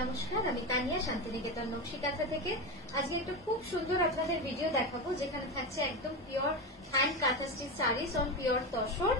নমস্কার, আমি তানিয়া শান্তিনিকেতন নকশি কাঁথা থেকে। আজকে একটা খুব সুন্দর আপনাদের ভিডিও দেখাবো, যেখানে থাকছে একদম পিওর হ্যান্ড কাঁথা stitch saris on pure tussar.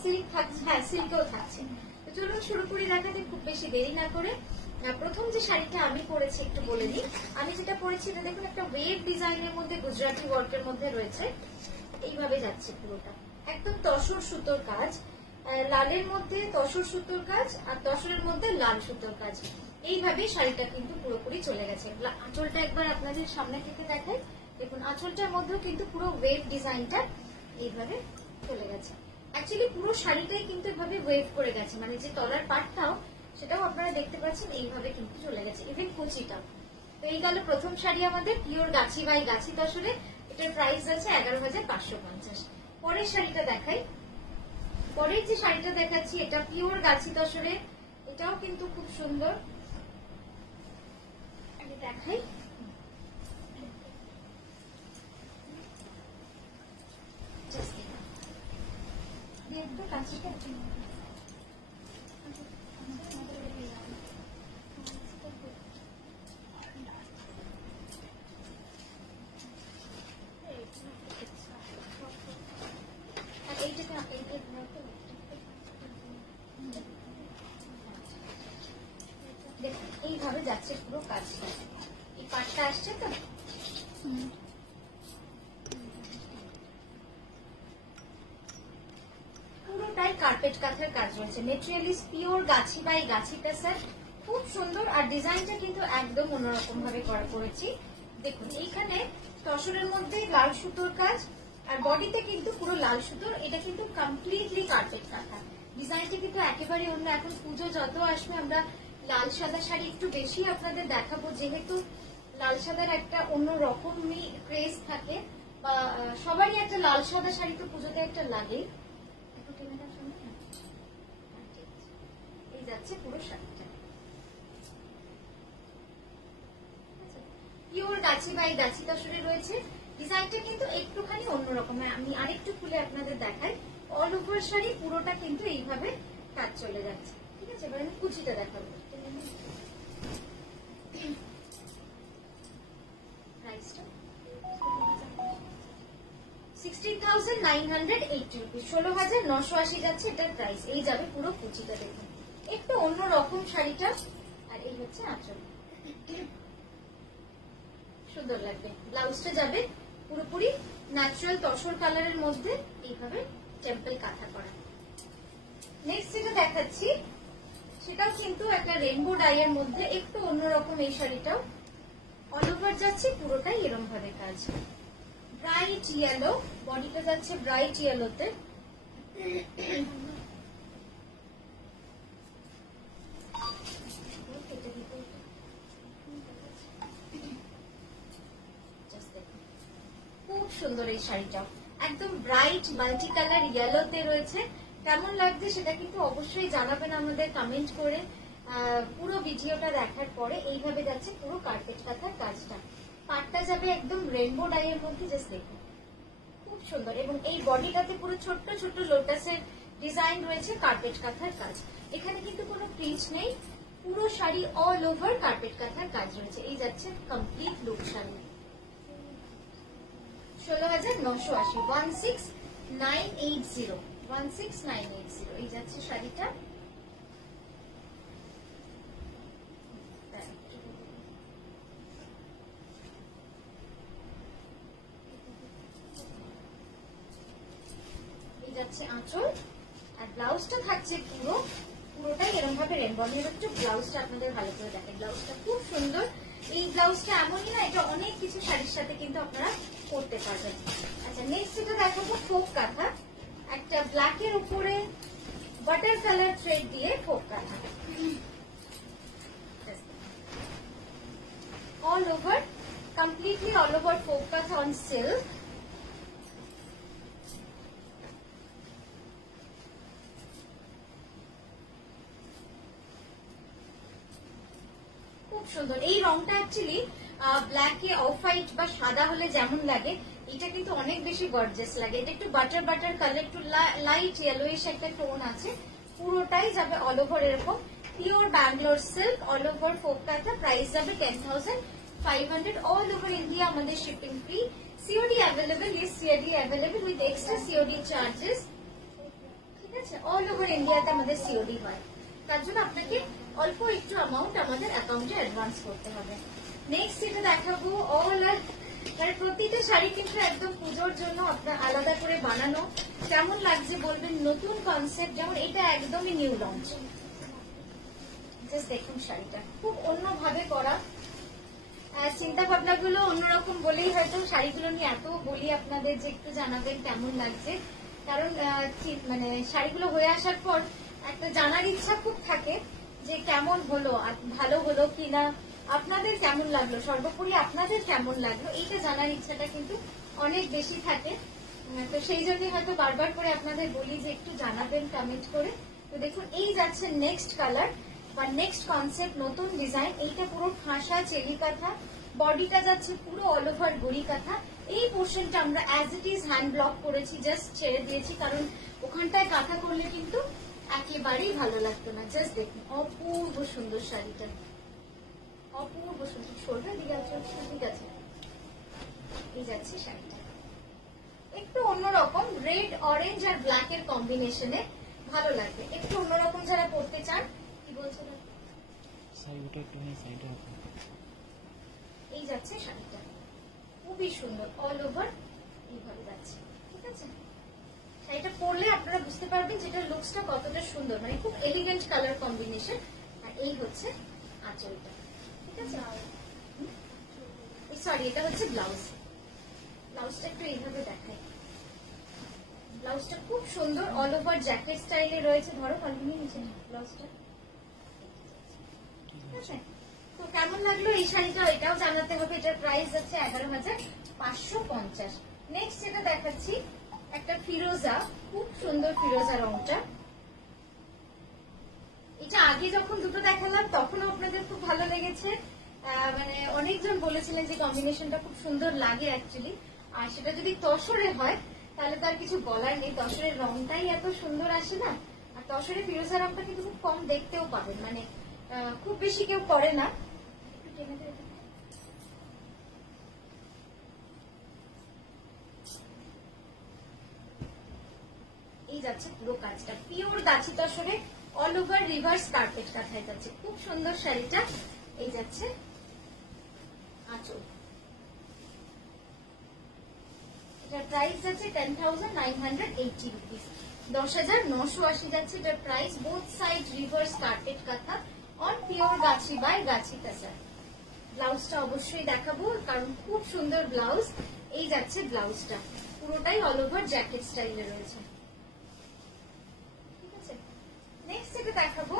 Silk থাকছে, হ্যাঁ সিল্কেও থাকছে। তো চলুন শুরু করি দেখাতে, খুব বেশি দেরি না করে। প্রথম যে শাড়িটা আমি পরেছি একটু বলে দিই। আমি যেটা পরেছি এটা দেখুন একটা ওয়েভ ডিজাইনের মধ্যে গুজরাটি ওয়ার্কের মধ্যে রয়েছে। এইভাবে যাচ্ছে পুরোটা, একদম তসর সুতোর কাজ, লালের মধ্যে তসর সুতোর কাজ আর তসরের মধ্যে লাল সুতোর কাজ। এইভাবে শাড়িটা কিন্তু পুরোপুরি চলে গেছে। আঁচলটা একবার আপনাদের সামনে থেকে দেখাই। দেখুন আঁচলটার মধ্যেও কিন্তু পুরো ওয়েভ ডিজাইনটা এইভাবে চলে গেছে। অ্যাকচুয়ালি পুরো শাড়িটাই কিন্তু এভাবে ওয়েভ করে গেছে, মানে যে তলার পাটটাও সেটাও আপনারা দেখতে পাচ্ছেন এইভাবে কিন্তু চলে গেছে, ইভেন কুচিটা। তো এই গেল প্রথম শাড়ি আমাদের পিওর গাছি বাই গাছি তসরে। এটার প্রাইস আছে 11,550। পরের শাড়িটা দেখাই। পরের যে শাড়িটা দেখাচ্ছি এটা পিওর গাছি তসরে, এটাও কিন্তু খুব সুন্দর। দেখাই, এইভাবে যাচ্ছে পুরো কাজটা। এই পাটটা আসছে তো, পুরোটাই কার্পেট কাঁথার কাজ রয়েছে। মেটেরিয়ালিস পিওর গাছি বাই গাছিটা স্যার, খুব সুন্দর। আর ডিজাইনটা কিন্তু একদম অন্যরকম ভাবে করা করেছি। দেখুন এইখানে তসরের মধ্যে লাল সুতোর কাজ, আর বডিতে কিন্তু পুরো লাল সুতোর। এটা কিন্তু কমপ্লিটলি কার্পেট কাঁথা। ডিজাইনটা কিন্তু একেবারে অন্য। এখন পুজো যত আসবে আমরা লাল সাদা শাড়ি একটু বেশি আপনাদের দেখাবো, যেহেতু লাল সাদার একটা অন্য রকমই ক্রেজ থাকে, বা সবারই একটা লাল সাদা শাড়ি তো পুজোতে একটা লাগে। এই যাচ্ছে পুরো শাড়িটা পিওর গাছি বাই গাছি তসরে রয়েছে। ডিজাইনটা কিন্তু একটুখানি অন্যরকম। আমি আরেকটু খুলে আপনাদের দেখাই। অল ওভার শাড়ি পুরোটা কিন্তু এইভাবে কাজ চলে যাচ্ছে। ঠিক আছে, এবার আমি কুচিটা দেখাবো। প্রাইসটা 16,980 রুপিস, 16,980 যাচ্ছে এটার প্রাইস। এই যাবে পুরো কুচিটা। দেখুন একটু অন্যরকম শাড়িটা। আর এই হচ্ছে আঁচল, সুন্দর লাগবে। ব্লাউজটা যাবে পুরোপুরি ন্যাচারাল তসর কালারের মধ্যে, এইভাবে টেম্পল কাঁথা করা। নেক্সট যেটা দেখাচ্ছি সেটাও কিন্তু একটা রেনবো ডাইয়ের মধ্যে, একটু অন্যরকম। এই শাড়িটাও অল ওভার যাচ্ছে পুরোটাই এরকম ভাবে কাজ। ব্রাইট ইয়েলো, বডিটা যাচ্ছে ব্রাইট ইয়েলোতে। খুব সুন্দর এই শাড়িটাও, একদম ব্রাইট মাল্টি কালার ইয়েলোতে রয়েছে। কেমন লাগছে সেটা কিন্তু অবশ্যই জানাবেন আমাদের কমেন্ট করে। পুরো ভিডিওটা দেখার পরে এইভাবে যাচ্ছে পুরো কার্পেট কাঁথার কাজটা। পাটটা যাবে একদম রেনবো ডাইয়ের মধ্যে, জাস্ট দেখুন খুব সুন্দর। এবং এই বডিটাতে পুরো ছোট্ট ছোট্ট লোটাসের ডিজাইন রয়েছে, কার্পেট কাঁথার কাজ। এখানে কিন্তু কোনো প্রিন্ট নেই, পুরো শাড়ি অল ওভার কার্পেট কাঁথার কাজ রয়েছে। এই যাচ্ছে কমপ্লিট লুক শাড়ি। 16,980, 16,980, 16,980 এই যাচ্ছে শাড়িটা। এই যাচ্ছে আঁচল, আর ব্লাউজটা থাকছে পুরোটাই এরকম ভাবে রেনবো। আমি একটু ব্লাউজটা আপনাদের ভালো করে দেখেন। ব্লাউজটা খুব সুন্দর। এই ব্লাউজটা এমনই না, এটা অনেক কিছু শাড়ির সাথে কিন্তু আপনারা করতে পারবেন। আচ্ছা, নেক্সট যেটা দেখাবো ফোক কাঁথা। একটা ব্ল্যাকের উপরে বাটার কালার থ্রেড দিয়ে ফোক কাঁথা, all over completely all over folk কাঁথা অন সিল্ক। খুব সুন্দর এই রংটা। অ্যাকচুয়ালি ব্ল্যাকে অফ হোয়াইট বা সাদা হলে যেমন লাগে, এটা কিন্তু অনেক বেশি গর্জিয়াস লাগে। এটা একটু বাটার বাটার কালার, একটু লাইট ইয়েলোইশ একটা টোন আছে। পুরোটাই যাবে অল ওভার এরকম pure Bangalore silk all over folk কাঁথা, প্রাইস যাবে 10,500 অল ওভার ইন্ডিয়া, আমাদের shipping free. COD available, is COD available with extra COD charges, ঠিক আছে? অল ওভার ইন্ডিয়াতে আমাদের সিওডি হয়, তার জন্য আপনাকে অল্প একটু অ্যামাউন্ট আমাদের অ্যাকাউন্টে অ্যাডভান্স করতে হবে। নেক্সট যেটা দেখাবো, অল আর প্রতিটা শাড়ি কিন্তু একদম পুজোর জন্য আপনার আলাদা করে বানানো। কেমন লাগছে বলবেন, নতুন কনসেপ্ট, যেমন এটা একদমই নিউ লঞ্চ। জাস্ট দেখুন শাড়িটা খুব অন্যভাবে করা, চিন্তা ভাবনা গুলো অন্যরকম বলেই হয়তো শাড়িগুলো নিয়ে এত বলি আপনাদের যে একটু জানাবেন কেমন লাগছে, কারণ মানে শাড়িগুলো হয়ে আসার পর একটা জানার ইচ্ছা খুব থাকে যে কেমন হলো, ভালো হলো কিনা, আপনাদের কেমন লাগলো, সর্বোপরি আপনাদের কেমন লাগলো এইটা জানার ইচ্ছাটা কিন্তু অনেক বেশি থাকে। তো সেই জন্যই হয়তো বারবার করে আপনাদের বলি যে একটু জানাবেন কমেন্ট করে। তো দেখুন এই যাচ্ছে নেক্সট কালার বা নেক্সট কনসেপ্ট, নতুন ডিজাইন। এইটা পুরো ঠাসা চেরি কাঁথা, বডিটা যাচ্ছে পুরো অল ওভার গড়ি কাঁথা। এই পোর্শনটা আমরা as it is hand block করেছি, জাস্ট ছেড়ে দিয়েছি, কারণ ওখানটায় কাঁথা করলে কিন্তু একেবারেই ভালো লাগতো না। জাস্ট দেখুন অপূর্ব সুন্দর শাড়িটা, অপূর্ব সুন্দর। সরবে দিকে ঠিক আছে, এই যাচ্ছে শাড়িটা একটু অন্যরকম, রেড অরেঞ্জ আর ব্ল্যাক এর কম্বিনেশনে ভালো লাগবে, একটু অন্যরকম যারা পড়তে চান। কি বলছেন? এই যাচ্ছে শাড়িটা, খুবই সুন্দর, অল ওভার এইভাবে যাচ্ছে, ঠিক আছে? শাড়িটা পরলে আপনারা বুঝতে পারবেন যেটা লুকসটা কতটা সুন্দর, মানে খুব এলিগেন্ট কালার কম্বিনেশন। আর এই হচ্ছে আঁচলটা, ঠিক আছে? সরি, এটা হচ্ছে ব্লাউজ। ব্লাউজটা একটু এইভাবে দেখাই, ব্লাউজটা খুব সুন্দর, অল ওভার জ্যাকেট স্টাইলে রয়েছে। ধরো কন্টিনিউ নিচে ব্লাউজটা, ঠিক আছে? তো কেমন লাগলো এই শাড়িটা এটাও জানাতে হবে। এটার প্রাইস আছে 11,550। নেক্সট যেটা দেখাচ্ছি একটা ফিরোজা, খুব সুন্দর ফিরোজা রংটা। এটা আগে যখন দুটো দেখালাম তখনও আপনাদের খুব ভালো লেগেছে, মানে অনেকজন বলেছিলেন যে কম্বিনেশনটা খুব সুন্দর লাগে অ্যাকচুয়ালি। আর সেটা যদি তসরে হয় তাহলে তার কিছু বলার নেই, তসরের রংটাই এত সুন্দর আসে না। আর তসরে ফিরোজা রংটা কিন্তু খুব কম দেখতেও পাবেন, মানে খুব বেশি কেউ করে না। এই যাচ্ছে পুরো কাজটা পিওর গাছি তসরে, অল ওভার রিভার্স কার্পেট কাঁথায় যাচ্ছে, খুব সুন্দর শাড়িটা। এই যাচ্ছে আঁচল, এটার প্রাইস যাচ্ছে 10,980 রুপিস, 10,980 যাচ্ছে এটার price. Both side reverse carpet kantha on pure গাছি বাই গাছি কাঁচা। ব্লাউজটা অবশ্যই দেখাবো কারণ খুব সুন্দর ব্লাউজ। এই যাচ্ছে ব্লাউজটা, পুরোটাই অল ওভার জ্যাকেট স্টাইলে রয়েছে, ঠিক আছে? নেক্সট যেটা দেখাবো,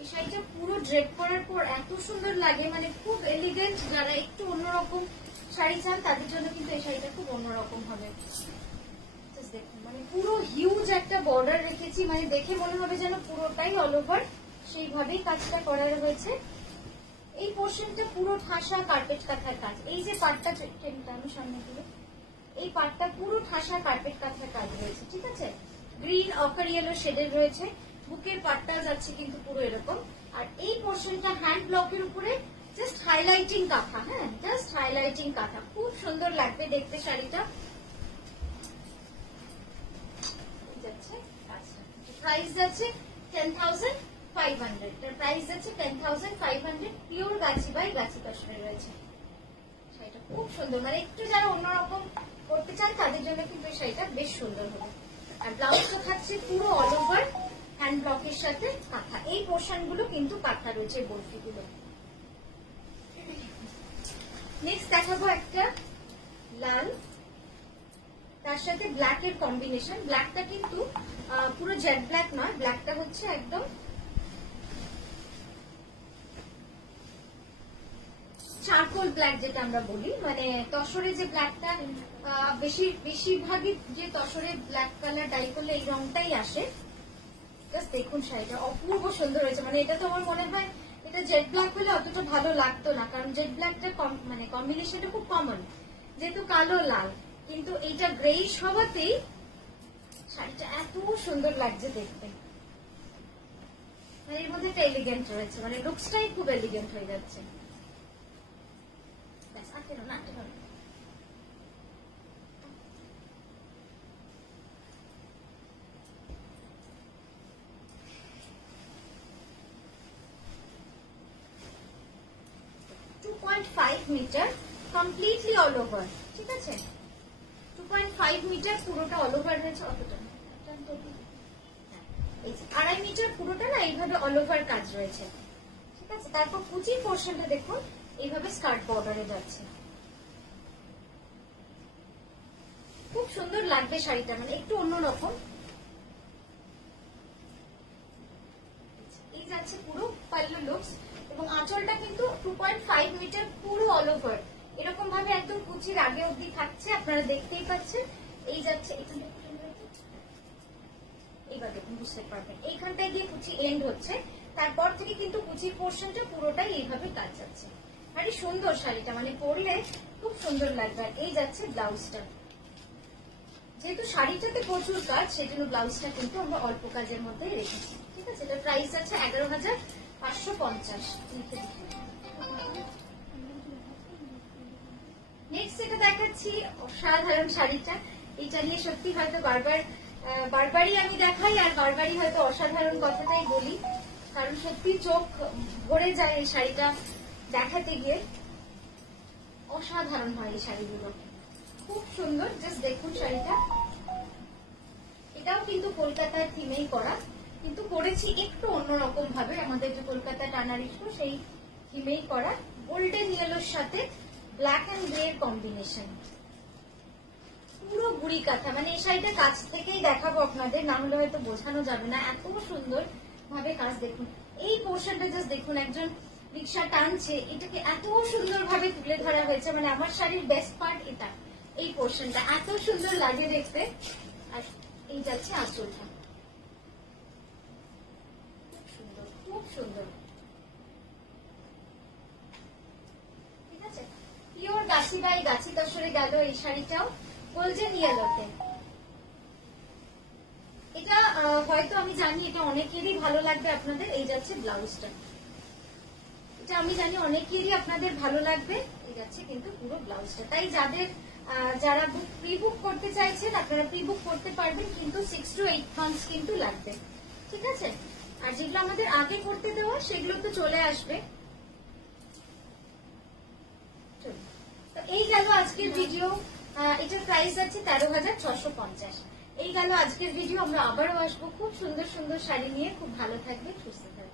এই শাড়িটা পুরো ড্রেপ করার পর এত সুন্দর লাগে, মানে খুব এলিগেন্ট। যারা একটু অন্যরকম শাড়ি চান তাদের জন্য কিন্তু এই শাড়িটা খুব অন্যরকম হবে। দেখুন মানে পুরো হিউজ একটা বর্ডার রেখেছি, মানে দেখে মনে হবে যেন পুরোটাই অল ওভার সেইভাবেই কাজটা করা হয়েছে। এই পোর্শনটা পুরো ঠাসা কার্পেট কাঁথার কাজ। এই যে পাটটা আমি সামনে দিল, এই পাটটা পুরো ঠাসা কার্পেট কাঁথার কাজ রয়েছে, ঠিক আছে? গ্রিন অকার ইয়েলো শেডের রয়েছে। বুকের পাটটা যাচ্ছে কিন্তু পুরো এরকম। আর এই পোর্শনটা হ্যান্ড ব্লকের উপরে জাস্ট হাইলাইটিং কাঁথা, হ্যাঁ জাস্ট হাইলাইটিং কাঁথা, খুব সুন্দর লাগবে দেখতে শাড়িটা। প্রাইস যাচ্ছে 10,500, তার প্রাইস যাচ্ছে 10,500, পিওর গাছি বাই গাছি কাশ্মীর রয়েছে। শাড়িটা খুব সুন্দর, মানে একটু যারা অন্যরকম করতে চান তাদের জন্য কিন্তু এই শাড়িটা বেশ সুন্দর হবে। আর ব্লাউজটা থাকছে পুরো অল ওভার হ্যান্ড ব্লকের সাথে কাঁথা। এই পোর্শন গুলো কিন্তু কাঁথা রয়েছে, বরফি গুলো। নেক্সট দেখাবো একটা লাল, তার সাথে ব্ল্যাক এর কম্বিনেশন। ব্ল্যাকটা কিন্তু পুরো জেড ব্ল্যাক নয়, ব্ল্যাকটা হচ্ছে একদম চারকোল ব্ল্যাক যেটা আমরা বলি, মানে তসরে যে ব্ল্যাকটা বেশিরভাগই যে তসরে ব্ল্যাক কালার ডাই করলে এই রংটাই আসে। জাস্ট দেখুন শাড়িটা অপূর্ব সুন্দর হয়েছে, মানে এটা তো আমার মনে হয় এটা জেড ব্ল্যাক হলে অতটা ভালো লাগতো না, কারণ জেড ব্ল্যাকটা মানে কম্বিনেশনটা খুব কমন, যেহেতু কালো লাল, কিন্তু এইটা গ্রেইশ হওয়াতেই শাড়িটা এত সুন্দর লাগছে দেখতে। মানে এর মধ্যে একটা এলিগেন্ট রয়েছে, মানে লুকসটাই খুব এলিগেন্ট হয়ে যাচ্ছে। না 2.5 মিটার কমপ্লিটলি অল ওভার, ঠিক আছে? 2.5 মিটার পুরোটা অল ওভার রয়েছে। অতটা 2.5 মিটার পুরোটা না এইভাবে অল ওভার কাজ রয়েছে, ঠিক আছে? তারপর কুচির পোর্শনটা দেখুন এইভাবে স্কার্ট বর্ডারে যাচ্ছে। খুব সুন্দর লাগবে শাড়িটা, মানে একটু অন্যরকম। এই যাচ্ছে পুরো পাল্লু লুকস, এবং আঁচলটা কিন্তু 2.5 মিটার পুরো অল ওভার এরকম ভাবে একদম কুচির আগে অবধি থাকছে, আপনারা দেখতেই পাচ্ছেন। এই যাচ্ছে এইবার দেখুন, বুঝতে পারবেন এইখানটায় গিয়ে কুচি এন্ড হচ্ছে, তারপর থেকে কিন্তু কুচির পোর্শনটা পুরোটাই এইভাবে কাজ যাচ্ছে। আরে সুন্দর শাড়িটা, মানে পরলে খুব সুন্দর লাগবে। আর এই যাচ্ছে ব্লাউজটা, যেহেতু শাড়িটাতে প্রচুর কাজ সেজন্য ব্লাউজটা কিন্তু আমরা অল্প কাজের মধ্যে রেখেছি, ঠিক আছে? এটা প্রাইস আছে 11,550। নেক্সট এটা দেখাচ্ছি অসাধারণ শাড়িটা। এটা নিয়ে সত্যি হয়তো বারবারই আমি দেখাই, আর বারবারই হয়তো অসাধারণ কথাটাই বলি, কারণ সত্যি চোখ ভরে যায় এই শাড়িটা দেখাতে গিয়ে। অসাধারণ হয় এই শাড়িগুলো, খুব সুন্দর। জাস্ট দেখুন শাড়িটা, এটাও কিন্তু কলকাতার থিমেই করা, কিন্তু করেছি একটু অন্যরকম ভাবে। আমাদের যে কলকাতা টানারিস সেই থিমেই করা, গোল্ডেন ইয়েলোর সাথে ব্ল্যাক এন্ড গ্রে কম্বিনেশন, পুরো গুড়ি কাঁথা। মানে এই শাড়িটা কাছ থেকেই দেখাবো আপনাদের, না হলে হয়তো বোঝানো যাবে না, এত সুন্দর ভাবে কাজ। দেখুন এই পোর্শনটা জাস্ট দেখুন, একজন রিক্সা টানছে, এটাকে এত সুন্দর ভাবে তুলে ধরা হয়েছে। মানে আমার শাড়ির বেস্ট পার্ট এটা, এই পোর্শনটা এত সুন্দর লাগে দেখতে। আর এই যাচ্ছে আঁচলটা, খুব সুন্দর, খুব সুন্দর, ঠিক আছে? পিওর গাছি বাই গাছি তসরে গেল এই শাড়িটাও গোল্ডেন ইয়েলোতে। এটা হয়তো আমি জানি এটা অনেকেরই ভালো লাগবে আপনাদের। এই যাচ্ছে ব্লাউজটা, এটা আমি জানি অনেকেরই আপনাদের ভালো লাগবে। এই যাচ্ছে কিন্তু পুরো ব্লাউজটা। তাই যারা প্রি বুক করতে চাইছেন আপনারা প্রি বুক করতে পারবেন, কিন্তু 6 to 8 মান্থস কিন্তু লাগবে, ঠিক আছে? আর যেগুলো আমাদের আগে করতে দেওয়া সেগুলো তো চলে আসবে। তো এই গেল আজকের ভিডিও, এটার প্রাইস আছে 13,650। এই গেল আজকের ভিডিও। আমরা আবারও আসবো খুব সুন্দর সুন্দর শাড়ি নিয়ে। খুব ভালো থাকবে, সুস্থ থাকবে।